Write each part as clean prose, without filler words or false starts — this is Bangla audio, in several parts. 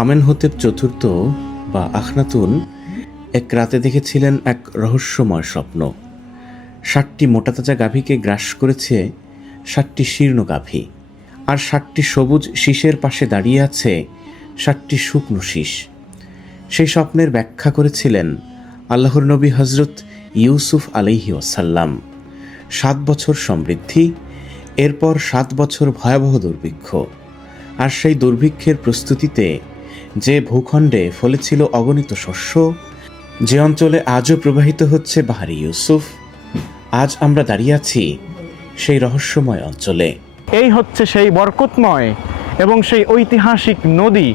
আমেনহোতেপ চতুর্থ বা আখনাতুন এক রাতে দেখেছিলেন এক রহস্যময় স্বপ্ন। 7টি মোটাতাজা গাভীকে গ্রাস করেছে 7টি শীর্ণ গাভী, আর 7টি সবুজ শীষের পাশে দাঁড়িয়ে আছে 7টি শুকনো শীষ। সেই স্বপ্নের ব্যাখ্যা করেছিলেন আল্লাহর নবী হজরত ইউসুফ আলাইহি ওয়াসাল্লাম। 7 বছর সমৃদ্ধি, এরপর 7 বছর ভয়াবহ দুর্ভিক্ষ। আর সেই দুর্ভিক্ষের প্রস্তুতিতে যে ভূখণ্ডে ফলেছিল অগণিত শস্য, যে অঞ্চলে আজও প্রবাহিত হচ্ছে বাহারি ইউসুফ, আজ আমরা দাঁড়িয়ে আছি সেই রহস্যময় অঞ্চলে। এই হচ্ছে সেই বরকতময় এবং সেই ঐতিহাসিক নদী,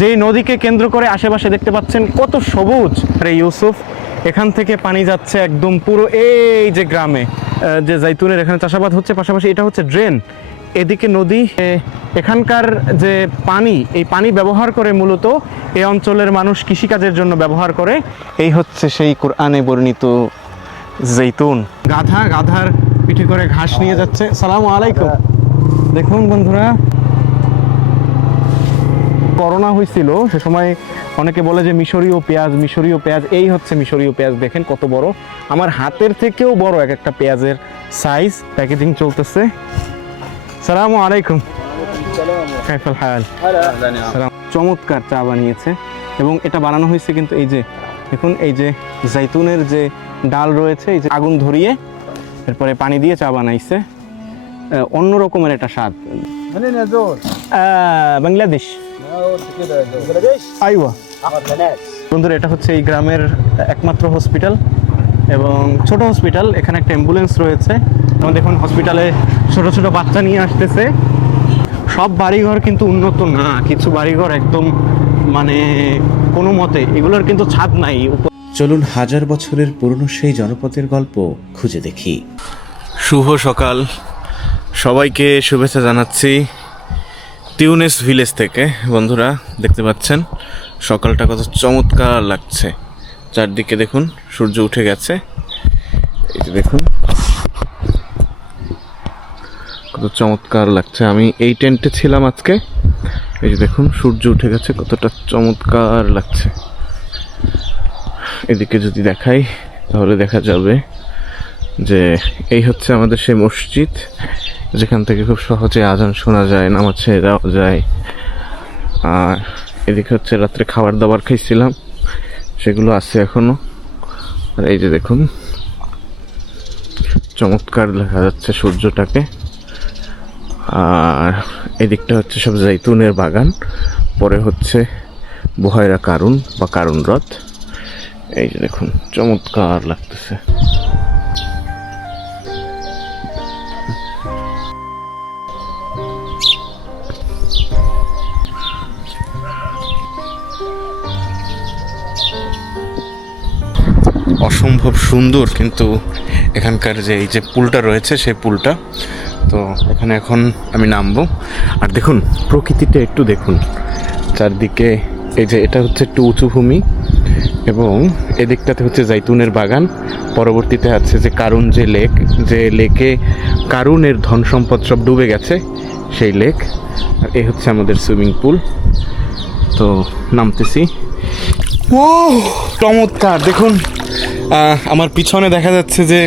যে নদীকে কেন্দ্র করে আশেপাশে দেখতে পাচ্ছেন কত সবুজ। আরে ইউসুফ, এখান থেকে পানি যাচ্ছে একদম পুরো এই যে গ্রামে, যে জাইতুনের এখানে চাষাবাদ হচ্ছে, পাশাপাশি এটা হচ্ছে ড্রেন, এদিকে নদী। এখানকার যে পানি, এই পানি ব্যবহার করে মূলত এই অঞ্চলের মানুষ কৃষিকাজের জন্য ব্যবহার করে। এই হচ্ছে সেই কোরআনে বর্ণিত জৈতুন। গাধার পিঠে করে ঘাস নিয়ে যাচ্ছে। সালামু আলাইকুম। দেখুন বন্ধুরা, করোনা হয়েছিল সে সময় অনেকে বলে যে মিশরীয় পেঁয়াজ। এই হচ্ছে মিশরীয় পেঁয়াজ। দেখেন কত বড়, আমার হাতের থেকেও বড় এক একটা পেঁয়াজের সাইজ। প্যাকেজিং চলতেছে। সালামু আলাইকুম। কাইফাল হাল? চমৎকার চা বানিয়েছে, এবং এটা বানানো হয়েছে কিন্তু এই যে দেখুন, এই যে জাইতুনের যে ডাল রয়েছে, এই যে আগুন ধরিয়ে এরপরে পানি দিয়ে চা বানাইছে। অন্য রকমের একটা স্বাদ। বাংলাদেশ। আইওয়া বন্ধুরা, এটা হচ্ছে এই গ্রামের একমাত্র হসপিটাল এবং ছোট হসপিটাল। এখানে একটা অ্যাম্বুলেন্স রয়েছে। যেমন দেখুন, হসপিটালে ছোট ছোট বাচ্চা নিয়ে আসতেছে। সব বাড়িঘর কিন্তু উন্নত না, কিছু বাড়িঘর একদম মানে কোনো মতে, এগুলোর কিন্তু ছাদ নাই। চলুন হাজার বছরের পুরনো সেই জনপদের গল্প খুঁজে দেখি। শুভ সকাল, সবাইকে শুভেচ্ছা জানাচ্ছি তিউনেস ভিলেজ থেকে। বন্ধুরা দেখতে পাচ্ছেন সকালটা কত চমৎকার লাগছে। চারদিকে দেখুন সূর্য উঠে গেছে। এই যে দেখুন কত চমৎকার লাগছে। আমি এই টেন্টে ছিলাম আজকে। এই যে দেখুন সূর্য উঠে গেছে, কতটা চমৎকার লাগছে। এদিকে যদি দেখাই তাহলে দেখা যাবে যে এই হচ্ছে আমাদের সেই মসজিদ, যেখান থেকে খুব সহজে আজান শোনা যায়, নামাজ ছেড়ে দেওয়া যায়। আর এদিকে হচ্ছে রাত্রে খাবার দাবার খাইছিলাম, সেগুলো আছে এখনো। আর এই যে দেখুন চমৎকার দেখা যাচ্ছে সূর্যটাকে। আর এদিকটা হচ্ছে সব জাইতুনের বাগান, পরে হচ্ছে বুহাইরা কারুন বা কারুন হ্রদ। এই যে দেখুন চমৎকার লাগতেছে। অসম্ভব সুন্দর কিন্তু এখানকার যে এই যে পুলটা রয়েছে, সেই পুলটা। তো এখানে এখন আমি নামবো। আর দেখুন প্রকৃতিটা একটু দেখুন চারদিকে। এই যে এটা হচ্ছে একটু উঁচু ভূমি, এবং এদিকটাতে হচ্ছে জাইতুনের বাগান। পরবর্তীতে আছে যে কারুন যে লেক, যে লেকে কারুনের ধন সম্পদ সব ডুবে গেছে, সেই লেক। আর এই হচ্ছে আমাদের সুইমিং পুল। তো নামতেছি। ও চমৎকার! দেখুন আমার পিছনে দেখা যাচ্ছে যে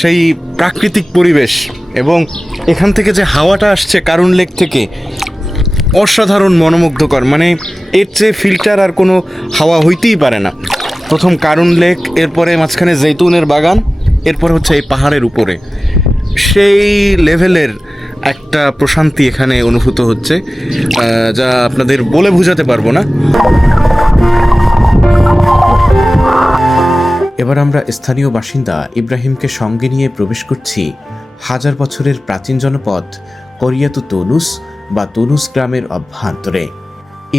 সেই প্রাকৃতিক পরিবেশ, এবং এখান থেকে যে হাওয়াটা আসছে কারুন লেক থেকে, অসাধারণ মনোমুগ্ধকর। মানে এর চেয়ে ফিল্টার আর কোনো হাওয়া হইতেই পারে না। প্রথম কারুন লেক, এরপরে মাঝখানে জৈতুনের বাগান, এরপর হচ্ছে এই পাহাড়ের উপরে। সেই লেভেলের একটা প্রশান্তি এখানে অনুভূত হচ্ছে, যা আপনাদের বলে বোঝাতে পারবো না। এবার আমরা স্থানীয় বাসিন্দা ইব্রাহিমকে সঙ্গে নিয়ে প্রবেশ করছি হাজার বছরের প্রাচীন জনপদ করিয়াতু তুনুস বা তুনুস গ্রামের অভ্যন্তরে।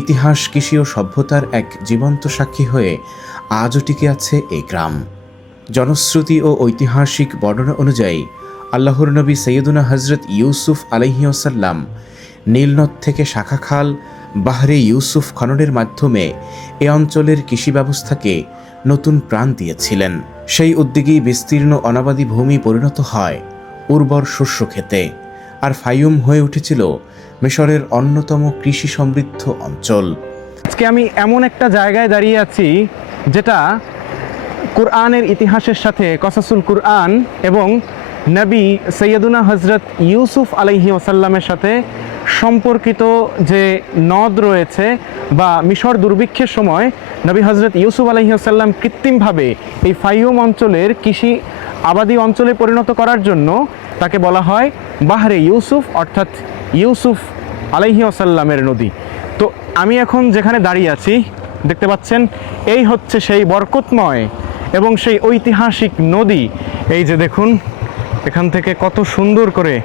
ইতিহাস, কৃষি ও সভ্যতার এক জীবন্ত সাক্ষী হয়ে আজও টিকে আছে এই গ্রাম। জনশ্রুতি ও ঐতিহাসিক বর্ণনা অনুযায়ী আল্লাহর নবী সৈয়দুনা হজরত ইউসুফ আলাইহি ওয়াসাল্লাম নীলনদ থেকে শাখা খাল বাহরে ইউসুফ খননের মাধ্যমে এ অঞ্চলের কৃষি ব্যবস্থাকে নতুন প্রাণ দিয়েছিলেন। সেই উদ্যোগেই বিস্তীর্ণ অনাবাদী ভূমি পরিণত হয় উর্বর শস্য খেতে, আর ফাইয়ুম হয়ে উঠেছিল মিশরের অন্যতম কৃষি সমৃদ্ধ অঞ্চল। আজকে আমি এমন একটা জায়গায় দাঁড়িয়ে আছি যেটা কুরআনের ইতিহাসের সাথে কসাসুল কুরআন এবং নবী সৈয়দুনা হজরত ইউসুফ আলাইহি ওয়াসাল্লামের সাথে সম্পর্কিত যে নদ রয়েছে বা মিশর দুর্ভিক্ষের সময় নবী হজরত ইউসুফ আলাইহি ওয়াসাল্লাম কৃত্রিমভাবে এই ফাইয়ুম অঞ্চলের কৃষি আবাদি অঞ্চলে পরিণত করার জন্য তাকে বলা হয় বাহরে ইউসুফ, অর্থাৎ ইউসুফ আলাইহি ওয়াসাল্লামের নদী। তো আমি এখন যেখানে দাঁড়িয়ে আছি দেখতে পাচ্ছেন, এই হচ্ছে সেই বরকতময় এবং সেই ঐতিহাসিক নদী। এই যে দেখুন, এখান থেকে কত সুন্দর করে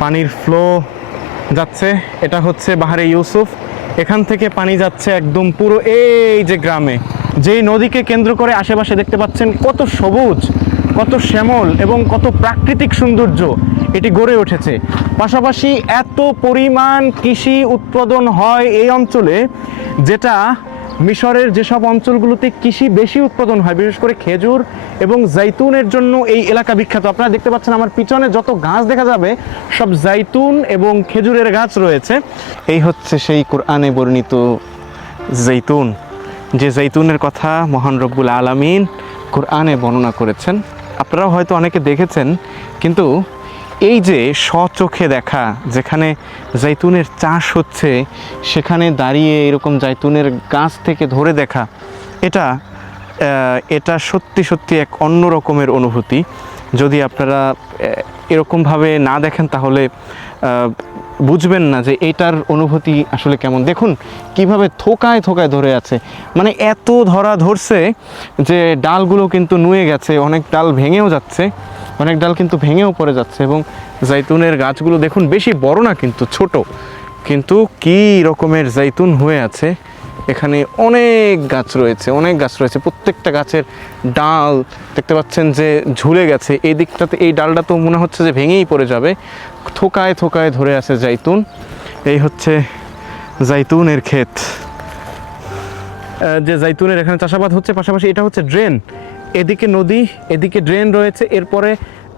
পানির ফ্লো যাচ্ছে। এটা হচ্ছে বাহরে ইউসুফ। এখান থেকে পানি যাচ্ছে একদম পুরো এই যে গ্রামে, যেই নদীকে কেন্দ্র করে আশেপাশে দেখতে পাচ্ছেন কত সবুজ, কত শ্যামল এবং কত প্রাকৃতিক সৌন্দর্য এটি গড়ে উঠেছে। পাশাপাশি এত পরিমাণ কৃষি উৎপাদন হয় এই অঞ্চলে, যেটা মিশরের যেসব অঞ্চলগুলোতে কৃষি বেশি উৎপাদন হয়, বিশেষ করে খেজুর এবং জাইতুনের জন্য এই এলাকা বিখ্যাত। আপনারা দেখতে পাচ্ছেন আমার পিছনে যত গাছ দেখা যাবে সব জাইতুন এবং খেজুরের গাছ রয়েছে। এই হচ্ছে সেই কোরআনে বর্ণিত জাইতুন, যে জাইতুনের কথা মহান রব্বুল আলামিন কোরআনে বর্ণনা করেছেন। আপনারাও হয়তো অনেকে দেখেছেন, কিন্তু এই যে স্বচোখে দেখা, যেখানে জাইতুনের চাষ হচ্ছে সেখানে দাঁড়িয়ে এরকম জাইতুনের গাছ থেকে ধরে দেখা, এটা সত্যি সত্যি এক অন্য রকমের অনুভূতি। যদি আপনারা এরকমভাবে না দেখেন তাহলে বুঝবেন না যে এটার অনুভূতি আসলে কেমন। দেখুন কিভাবে থোকায় থোকায় ধরে আছে, মানে এত ধরছে যে ডালগুলো কিন্তু নুয়ে গেছে, অনেক ডাল ভেঙেও যাচ্ছে, অনেক ডাল কিন্তু ভেঙেও পড়ে যাচ্ছে। এবং জাইতুনের গাছগুলো দেখুন বেশি বড় না, কিন্তু ছোট, কিন্তু কী রকমের জাইতুন হয়ে আছে। এখানে অনেক গাছ রয়েছে, অনেক গাছ রয়েছে। প্রত্যেকটা গাছের ডাল দেখতে পাচ্ছেন যে ঝুলে গেছে। এই দিকটাতে এই ডালটা তো মনে হচ্ছে যে ভেঙেই পড়ে যাবে। থোকায় থোকায় ধরে আছে জাইতুন। এই হচ্ছে জাইতুনের ক্ষেত, যে জাইতুনের এখানে চাষাবাদ হচ্ছে। পাশাপাশি এটা হচ্ছে ড্রেন, এদিকে নদী, এদিকে ড্রেন রয়েছে, এরপরে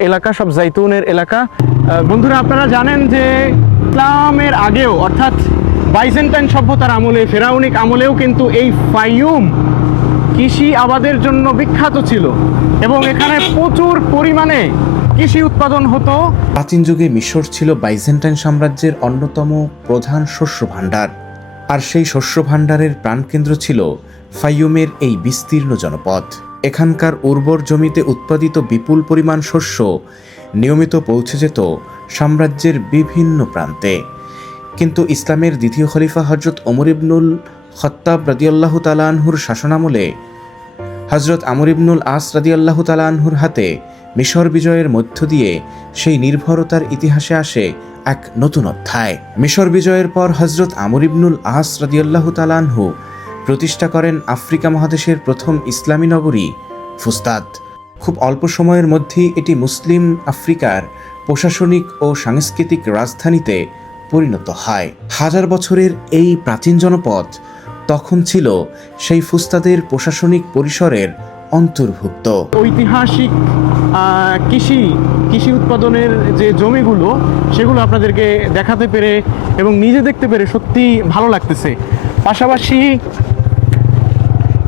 এলাকা সব জাইতুনের এলাকা। বন্ধুরা, আপনারা জানেন যে ইসলামের আগেও, অর্থাৎ বাইজেন্টাইন সভ্যতার আমলে, ফেরাউনিক আমলেও কিন্তু এই ফাইয়ুম কৃষি আবাদের জন্য বিখ্যাত ছিল এবং এখানে প্রচুর পরিমাণে কৃষি উৎপাদন হতো। প্রাচীন যুগে মিশর ছিল বাইজেন্টাইন সাম্রাজ্যের অন্যতম প্রধান শস্য ভাণ্ডার, আর সেই শস্য ভাণ্ডারের প্রাণকেন্দ্র ছিল ফাইয়ুমের এই বিস্তীর্ণ জনপদ। এখানকার উর্বর জমিতে উৎপাদিত বিপুল পরিমাণ শস্য নিয়মিত পৌঁছে যেত সাম্রাজ্যের বিভিন্ন প্রান্তে। কিন্তু ইসলামের দ্বিতীয় খলিফা হজরত ওমর ইবনুল খত্তাব রাদিয়াল্লাহু তাআলা আনহুর শাসনামলে হজরত আমর ইবনুল আস রাদিয়াল্লাহু তাআলা আনহুর হাতে মিশর বিজয়ের মধ্য দিয়ে সেই নির্ভরতার ইতিহাসে আসে এক নতুন অধ্যায়। মিশর বিজয়ের পর হজরত আমর ইবনুল আস রাদিয়াল্লাহু তাআলা আনহু প্রতিষ্ঠা করেন আফ্রিকা মহাদেশের প্রথম ইসলামী নগরী ফুস্তাদ। খুব অল্প সময়ের মধ্যেই এটি মুসলিম আফ্রিকার প্রশাসনিক ও সাংস্কৃতিক রাজধানীতে পরিণত হয়। হাজার বছরের এই প্রাচীন জনপদ তখন ছিল সেই ফুস্তাদের প্রশাসনিক পরিসরের অন্তর্ভুক্ত। ঐতিহাসিক কৃষি উৎপাদনের যে জমিগুলো, সেগুলো আপনাদেরকে দেখাতে পেরে এবং নিজে দেখতে পেরে সত্যি ভালো লাগতেছে। পাশাপাশি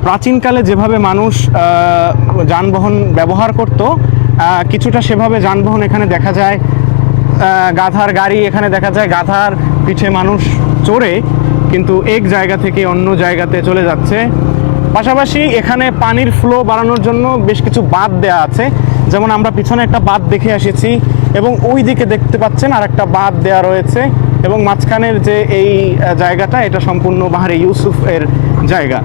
প্রাচীনকালে যেভাবে মানুষ যানবাহন ব্যবহার করত, কিছুটা সেভাবে যানবাহন এখানে দেখা যায়। গাধার গাড়ি এখানে দেখা যায়, গাধার পিঠে মানুষ চড়ে কিন্তু এক জায়গা থেকে অন্য জায়গাতে চলে যাচ্ছে। পাশাপাশি এখানে পানির ফ্লো বাড়ানোর জন্য বেশ কিছু বাঁধ দেওয়া আছে, যেমন আমরা পিছনে একটা বাঁধ দেখে এসেছি এবং ওই দিকে দেখতে পাচ্ছেন আর একটা বাঁধ দেওয়া রয়েছে। এবং মাঝখানের যে এই জায়গাটা, এটা সম্পূর্ণ বাহরে ইউসুফ এর জায়গা।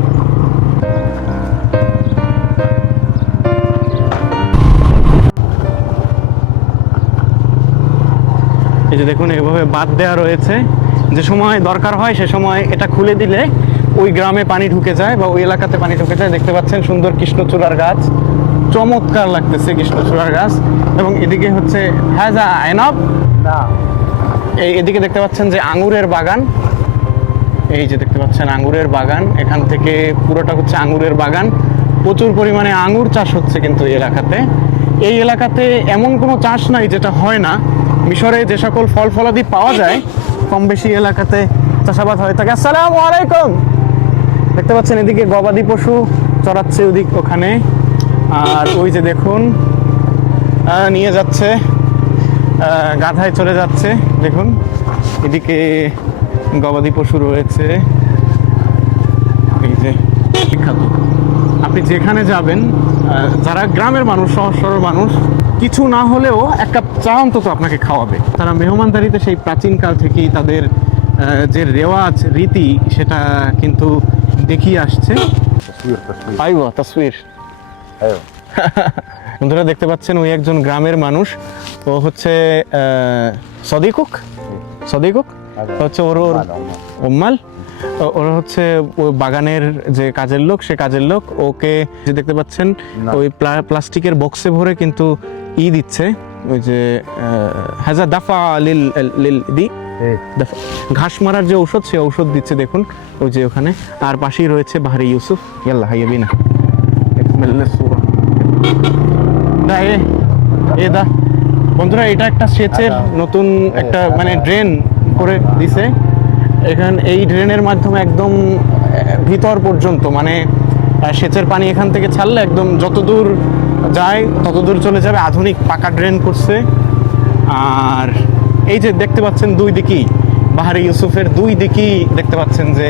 এই যে দেখুন, এভাবে বাঁধ দেওয়া রয়েছে, যে সময় দরকার হয় সে সময় এটা খুলে দিলে ওই গ্রামে পানি ঢুকে যায় বা ওই এলাকাতে পানি ঢুকে যায়। দেখতে পাচ্ছেন সুন্দর কৃষ্ণচূড়ার গাছ, চমৎকার লাগতেছে কৃষ্ণচূড়ার গাছ। এবং এদিকে হচ্ছে হাজা আইনাব, এদিকে দেখতে পাচ্ছেন যে আঙ্গুরের বাগান। এই যে দেখতে পাচ্ছেন আঙ্গুরের বাগান, এখান থেকে পুরোটা হচ্ছে আঙ্গুরের বাগান। প্রচুর পরিমাণে আঙ্গুর চাষ হচ্ছে কিন্তু এই এলাকাতে এমন কোনো চাষ নাই যেটা হয় না। মিশরে যে সকল ফল ফলাদি পাওয়া যায় কম বেশি এলাকাতে চাষাবাদ হয়ে থাকে। আসসালামু আলাইকুম। দেখতে পাচ্ছেন এদিকে গবাদি পশু চড়াচ্ছে ওখানে, আর ওই যে দেখুন নিয়ে যাচ্ছে, গাধায় চলে যাচ্ছে। দেখুন এদিকে গবাদি পশু রয়েছে, এই যে বিখ্যাত। আপনি যেখানে যাবেন, যারা গ্রামের মানুষ, সহজ সরল মানুষ, কিছু না হলেও এক কাপ চা অন্তত আপনাকে খাওয়াবে। তারা মেহমানদারিতে সেই প্রাচীনকাল থেকেই তাদের যে রেওয়াজ রীতি সেটা কিন্তু দেখিয়ে আসছে। আইওয়া তসবির। বন্ধুরা দেখতে পাচ্ছেন ওই একজন গ্রামের মানুষ, ও হচ্ছে সদিকুক হচ্ছে ওর উম্মাল, ওরা হচ্ছে ওই বাগানের যে কাজের লোক, সে কাজের লোক। ওকে যে দেখতে পাচ্ছেন ওই প্লাস্টিকের বক্সে ভরে কিন্তু দিচ্ছে, ওই যে হাজা দাফা লিল লিল দি ঘাস মারার যে ঔষধ, সে ঔষধ দিচ্ছে দেখুন ওই যে ওখানে। আর পাশেই রয়েছে বাহারি ইউসুফ। ইয়াল্লা হাইয়াবিনা বন্ধুরা, এটা একটা সেচের নতুন একটা মানে ড্রেন করে দিছে এখান। এই ড্রেনের মাধ্যমে একদম ভিতর পর্যন্ত মানে সেচের পানি এখান থেকে ছাড়লে একদম যত দূর যায় তত দূর চলে যাবে। আধুনিক পাকা ড্রেন করছে। আর এই যে দেখতে পাচ্ছেন দুই দিকেই বাহারি ইউসুফের দুই দিকেই দেখতে পাচ্ছেন যে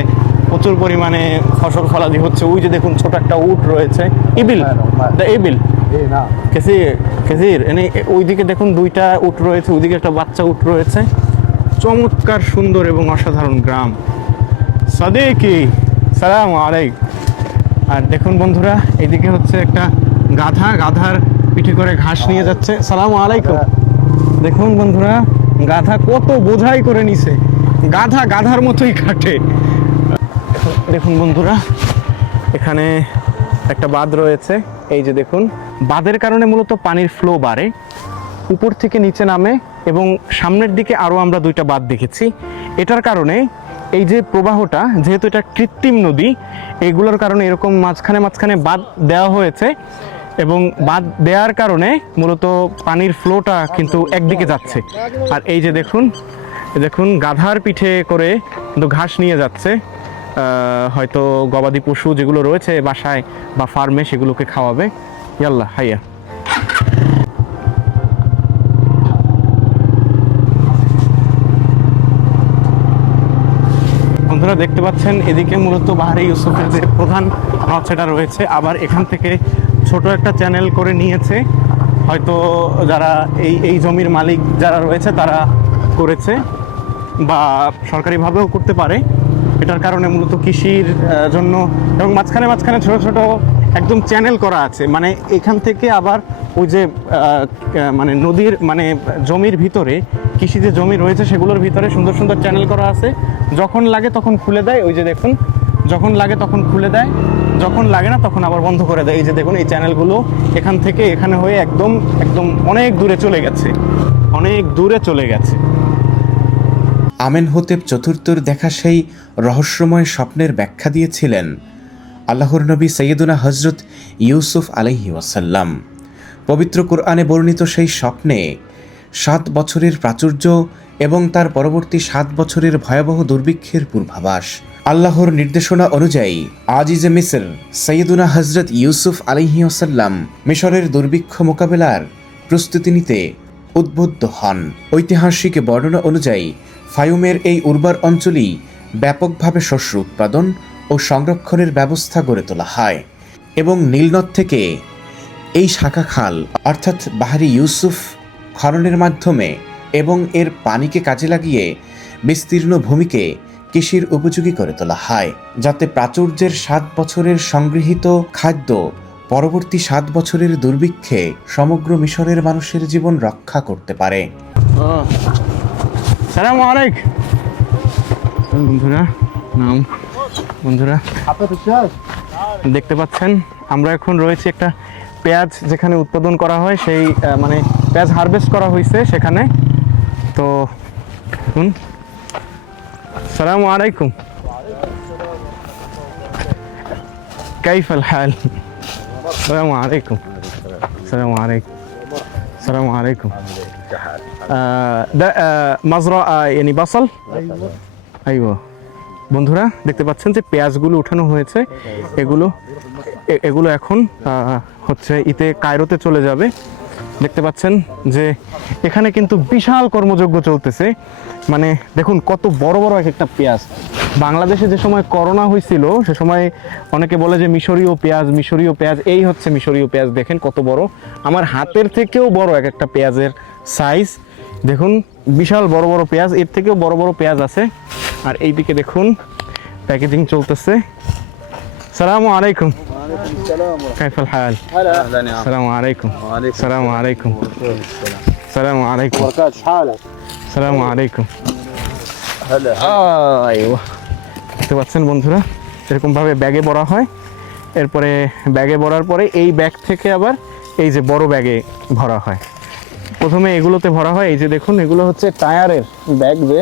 প্রচুর পরিমাণে ফসল ফলাদি হচ্ছে। ওই যে দেখুন ছোট একটা উট রয়েছে, ইবিল, দ্য ইবিল কেসির। ওইদিকে দেখুন দুইটা উট রয়েছে, ওইদিকে একটা বাচ্চা উট রয়েছে। চমৎকার সুন্দর এবং অসাধারণ গ্রাম। সাদেকি সালাম আলাইকুম। আর দেখুন বন্ধুরা, এদিকে হচ্ছে একটা গাধার পিঠে করে ঘাস নিয়ে যাচ্ছে। সালাম আলাইকুম। দেখুন বন্ধুরা, গাধা কত বোঝাই করে নিছে, গাধার মতোই কাটে। দেখুন বন্ধুরা, এখানে একটা বাঁধ রয়েছে। এই যে দেখুন, বাঁধের কারণে মূলত পানির ফ্লো বাড়ে, উপর থেকে নিচে নামে, এবং সামনের দিকে আরও আমরা দুইটা বাঁধ দেখেছি। এটার কারণে এই যে প্রবাহটা, যেহেতু এটা কৃত্রিম নদী, এগুলোর কারণে এরকম মাঝখানে বাঁধ দেওয়া হয়েছে, এবং বাঁধ দেওয়ার কারণে মূলত পানির ফ্লোটা কিন্তু একদিকে যাচ্ছে। আর এই যে দেখুন গাধার পিঠে করে কিন্তু ঘাস নিয়ে যাচ্ছে, হয়তো গবাদি পশু যেগুলো রয়েছে বাসায় বা ফার্মে সেগুলোকে খাওয়াবে। ইয়াল্লা হাইয়া। বন্ধুরা দেখতে পাচ্ছেন এদিকে মূলত বাহারি ইউসুফের যে প্রধান নদ সেটা রয়েছে। আবার এখান থেকে ছোট একটা চ্যানেল করে নিয়েছে, হয়তো যারা এই জমির মালিক যারা রয়েছে তারা করেছে, বা সরকারিভাবেও করতে পারে। এটার কারণে মূলত কৃষির জন্য, এবং মাঝখানে ছোট ছোট একদম চ্যানেল করা আছে। মানে এখান থেকে আবার ওই যে মানে নদীর মানে জমির ভিতরে, কৃষি যে জমি রয়েছে সেগুলোর ভিতরে সুন্দর সুন্দর চ্যানেল করা আছে। যখন লাগে তখন খুলে দেয়, ওই যে দেখুন, যখন লাগে তখন খুলে দেয়, যখন লাগে না তখন আবার বন্ধ করে দেয়। এই যে দেখুন, এই চ্যানেলগুলো এখান থেকে এখানে হয়ে একদম অনেক দূরে চলে গেছে। আমেনহোতেব চতুর্থর দেখা সেই রহস্যময় স্বপ্নের ব্যাখ্যা দিয়েছিলেন আল্লাহর নবী সৈয়দুনা হজরত ইউসুফ আলাইহি ওয়াসাল্লাম। পবিত্র কুরআনে বর্ণিত সেই স্বপ্নে 7 বছরের প্রাচুর্য এবং তার পরবর্তী 7 বছরের ভয়াবহ দুর্ভিক্ষের পূর্বাভাস। আল্লাহর নির্দেশনা অনুযায়ী আজিজে মিসর সৈয়দুনা হজরত ইউসুফ আলাইহি ওয়াসাল্লাম মিশরের দুর্ভিক্ষ মোকাবেলার প্রস্তুতি নিতে উদ্বুদ্ধ হন। ঐতিহাসিক বর্ণনা অনুযায়ী ফায়ুমের এই উর্বর অঞ্চলেই ব্যাপকভাবে শস্য উৎপাদন ও সংরক্ষণের ব্যবস্থা গড়ে তোলা হয়, এবং নীলনদ থেকে এই শাখা খাল অর্থাৎ বাহারি ইউসুফ খননের মাধ্যমে এবং এর পানিকে কাজে লাগিয়ে বিস্তীর্ণ ভূমিকে কৃষির উপযোগী করে তোলা হয়, যাতে প্রাচুর্যের 7 বছরের সংগৃহীত খাদ্য পরবর্তী 7 বছরের দুর্ভিক্ষে সমগ্র মিশরের মানুষের জীবন রক্ষা করতে পারে। সালামু আলাইকুম বন্ধুরা, দেখতে পাচ্ছেন আমরা এখন রয়েছে একটা পেঁয়াজ যেখানে উৎপাদন করা হয়, সেই মানে পেঁয়াজ হারভেস্ট করা হয়েছে সেখানে। তো সালামু আলাইকুম, কাইফাল হাল? সালামু আলাইকুম। সালামু আলাইকুম। সালামু আলাইকুম। ده مزرعة يعني بصل؟ أيوة বন্ধুরা দেখতে পাচ্ছেন যে পেঁয়াজগুলো উঠানো হয়েছে, এগুলো এখন হচ্ছে কায়রোতে চলে যাবে। দেখতে পাচ্ছেন যে এখানে কিন্তু বিশাল কর্মযজ্ঞ চলতেছে। মানে দেখুন কত বড় বড় এক একটা পেঁয়াজ। বাংলাদেশে যে সময় করোনা হয়েছিল সে সময় অনেকে বলে যে মিশরীয় পেঁয়াজ, এই হচ্ছে মিশরীয় পেঁয়াজ। দেখেন কত বড়, আমার হাতের থেকেও বড় এক একটা পেঁয়াজের সাইজ। দেখুন বিশাল বড় বড় পেঁয়াজ, এর থেকেও বড় বড় পেঁয়াজ আছে। আর এইদিকে দেখুন প্যাকেজিং চলতেছে। সালামু আলাইকুম। كيف الحال؟ السلام عليكم. السلام عليكم. السلام عليكم. السلام عليكم. ايوه দেখতে পাচ্ছেন বন্ধুরা, এরকম ভাবে ব্যাগে ভরা হয়। এরপরে ব্যাগে ভরার পরে এই ব্যাগ থেকে আবার এই যে বড় ব্যাগে ভরা হয়। প্রথমে এগুলোতে ভরা হয়, এই যে দেখুন এগুলো হচ্ছে টায়ারের ব্যাগ, যে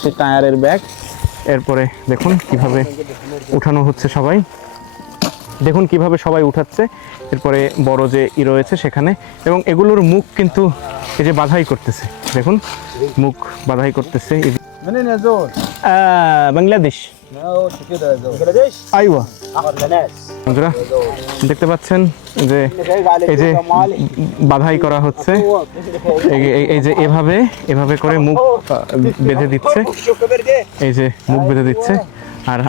সে টায়ারের ব্যাগ। এরপরে দেখুন কিভাবে উঠানো হচ্ছে, দেখুন কিভাবে সবাই উঠাচ্ছে। এরপরে বড় যে রয়েছে সেখানে, এবং এগুলোর মুখ কিন্তু এই যে বাধাই করতেছে, দেখুন মুখ বাধাই করতেছে। বাংলাদেশ। আইওয়া বন্ধুরা দেখতে পাচ্ছেন যে এই যে বাধাই করা হচ্ছে, এই যে এভাবে করে মুখ বেঁধে দিচ্ছে, এই যে মুখ বেঁধে দিচ্ছে। আর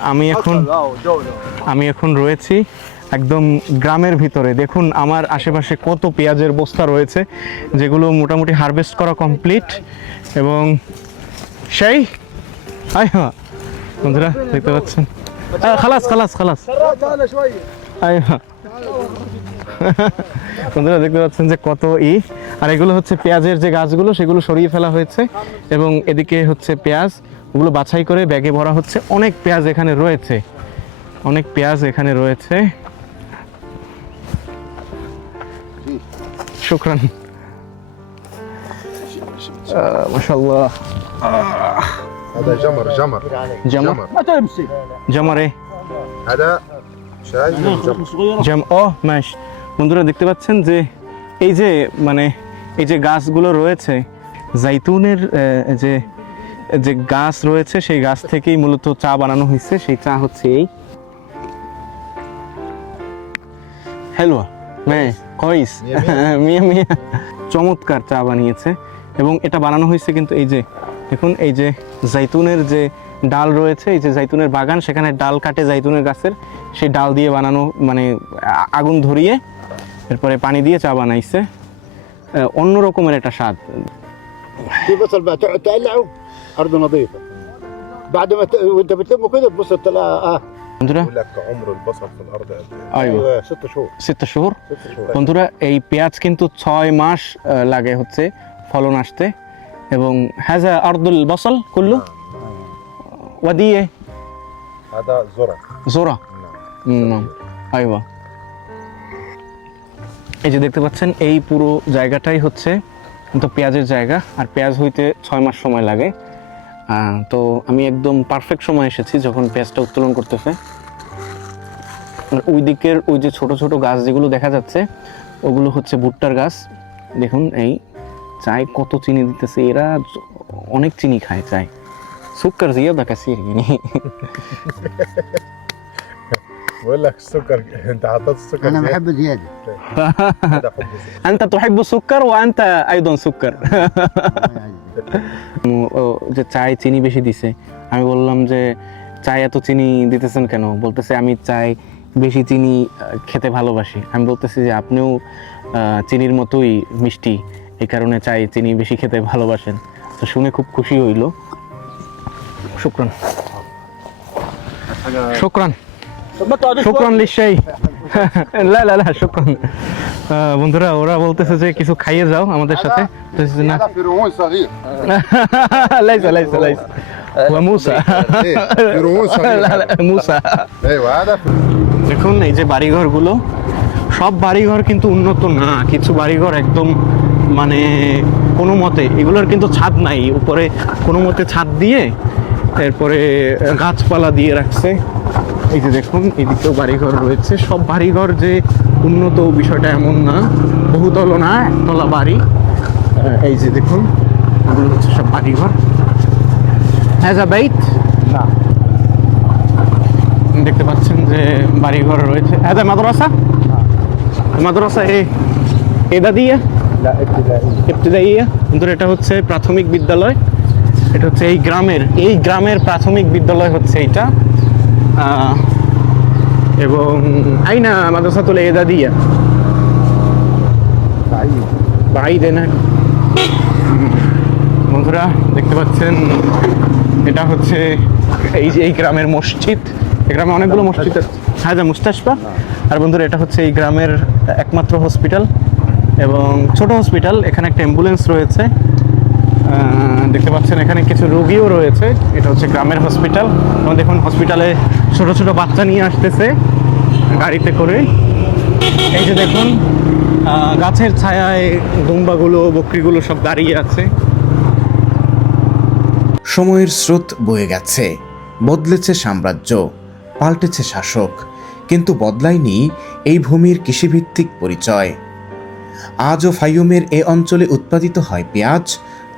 আমি এখন রয়েছি একদম গ্রামের ভিতরে। দেখুন আমার আশেপাশে কত পেঁয়াজের বস্তা রয়েছে, যেগুলো মোটামুটি হারভেস্ট করা কমপ্লিট। এবং সেই বন্ধুরা দেখতে পাচ্ছেন, খালাস বন্ধুরা দেখতে পাচ্ছেন যে কত আর এগুলো হচ্ছে পেঁয়াজের যে গাছগুলো সেগুলো সরিয়ে ফেলা হয়েছে, এবং এদিকে হচ্ছে পেঁয়াজ, ওগুলো বাছাই করে ব্যাগে ভরা হচ্ছে। অনেক পেঁয়াজ এখানে রয়েছে, শুকরান মাশাআল্লাহ। هذا جمر জামারে هذا شاي جمر মাশ। বন্ধুরা দেখতে পাচ্ছেন যে এই যে গাছগুলো রয়েছে, জাইতুনের যে গাছ রয়েছে, সেই গাছ থেকেই মূলত চা বানানো হয়েছে। সেই চা হচ্ছে এই হেলওয়া কইস মিয়া চমৎকার চা বানিয়েছে। এবং এটা বানানো হয়েছে কিন্তু এই যে দেখুন, এই যে জাইতুনের যে ডাল রয়েছে, এই যে জাইতুনের বাগান, সেখানে ডাল কাটে জাইতুনের গাছের, সেই ডাল দিয়ে বানানো, মানে আগুন ধরিয়ে এরপরে পানি দিয়ে চা বানাইছে। অন্য রকমের একটা স্বাদ। في بصل بقى تقعد تقلعه ارض نظيفه بعد ما وانت بتلمه كده تبص تلاقي বন্ধুরা يقول لك عمر البصل في الارض قد ايوه 6 شهور 6 شهور। বন্ধুরা এই পেঁয়াজ কিন্তু 6 মাস লাগে হচ্ছে ফলন আসতে। এবং হাজা আরদুল বসল কুল্লু ওয়াদিয়ে هذا ذره জোরা আইওয়া। এই যে দেখতে পাচ্ছেন এই পুরো জায়গাটাই হচ্ছে তো পেঁয়াজের জায়গা, আর পেঁয়াজ হইতে 6 মাস সময় লাগে। তো আমি একদম পারফেক্ট সময় এসেছি যখন পেঁয়াজটা উত্তোলন করতেছে। ওই দিকের ওই যে ছোট ছোট গাছ যেগুলো দেখা যাচ্ছে, ওগুলো হচ্ছে ভুট্টার গাছ। দেখুন এই চায় কত চিনি দিতেছে, এরা অনেক চিনি খায় চায়। সুক্কার জিয়াদা কাসির بقول لك السكر انت حطيت السكر انا زيادة. بحب زياده هذا حب السكر. أنت تحب السكر وأنت أيضا سكر। যে চায় চিনি বেশি দিছে, আমি বললাম যে চায় এত চিনি দিতেছেন কেন? বলতেছে আমি চায় বেশি চিনি খেতে ভালোবাসি। আমি বলতেছি যে আপনিও চিনির মতোই মিষ্টি, এই কারণে চাই চিনি বেশি খেতে ভালোবাসেন। তো শুনে খুব খুশি হইল। শুকরান শুকরান শুকরান লিশাই লা লা লা শুকরান। বন্ধুরা ওরা বলতেছে যে কিছু খাইয়ে যাও আমাদের সাথে। না هذا فرعون صغير লাইসা লাইসা লাইসা ওয়া মুসা فرعون صغير লা লা মুসা। ايوه هذا দেখুন এই যে বাড়িঘরগুলো, সব বাড়িঘর কিন্তু উন্নত না। কিছু বাড়িঘর একদম মানে কোনো মতে, এগুলোর কিন্তু ছাদ নাই, উপরে কোনো মতে ছাদ দিয়ে এরপরে গাছপালা দিয়ে রাখছে। এই যে দেখুন এদিকেও বাড়িঘর রয়েছে। সব বাড়িঘর যে উন্নত বিষয়টা এমন না, বহুতল না, একতলা বাড়ি। এই যে দেখুন এগুলো হচ্ছে সব বাড়িঘর। হ্যাঁ যা বাইট না বাড়িঘর রয়েছে। হ্যাঁ, মাদ্রাসা মাদ্রাসা এদা দিয়ে لا ابتدائي ইবতিদাইয়া। বন্ধুরা, এটা হচ্ছে প্রাথমিক বিদ্যালয়। এটা হচ্ছে এই গ্রামের প্রাথমিক বিদ্যালয় হচ্ছে এইটা। এবং আইনা মাদ্রাসাতুল এদাদিয়া বাইদে না। বন্ধুরা দেখতে পাচ্ছেন, এটা হচ্ছে এই গ্রামের মসজিদ। এই গ্রামে অনেকগুলো মসজিদ আছে। হ্যাঁ, মুস্তাশফা। আর বন্ধুরা, এটা হচ্ছে এই গ্রামের একমাত্র হসপিটাল এবং ছোট হসপিটাল। এখানে একটা অ্যাম্বুলেন্স রয়েছে, দেখতে পাচ্ছেন। এখানে কিছু রোগীও রয়েছে। এটা হচ্ছে গ্রামের হসপিটাল। এবং দেখুন, হসপিটালে ছোট ছোট বাচ্চা নিয়ে আসতেছে গাড়িতে করে। এই যে দেখুন, গাছের ছায়ায় দুম্বাগুলো, বকরিগুলো সব দাঁড়িয়ে আছে। সময়ের স্রোত বয়ে গেছে, বদলেছে সাম্রাজ্য, পাল্টেছে শাসক, কিন্তু বদলায়নি এই ভূমির কৃষিভিত্তিক পরিচয়। আজও ফাইয়ুমের এ অঞ্চলে উৎপাদিত হয় পেঁয়াজ,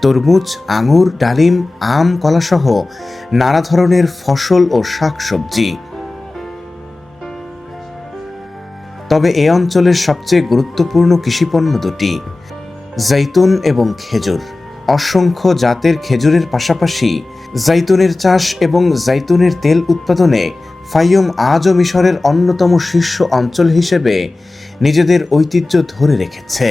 তরমুজ, আঙুর, ডালিম, আম, কলাসহ নানা ধরনের ফসল ও শাকসবজি। তবে এ অঞ্চলের সবচেয়ে গুরুত্বপূর্ণ কৃষিপণ্য দুটি: জৈতুন এবং খেজুর। অসংখ্য জাতের খেজুরের পাশাপাশি জৈতুনের চাষ এবং জৈতুনের তেল উৎপাদনে ফাইয়ুম আজও মিশরের অন্যতম শীর্ষ অঞ্চল হিসেবে নিজেদের ঐতিহ্য ধরে রেখেছে।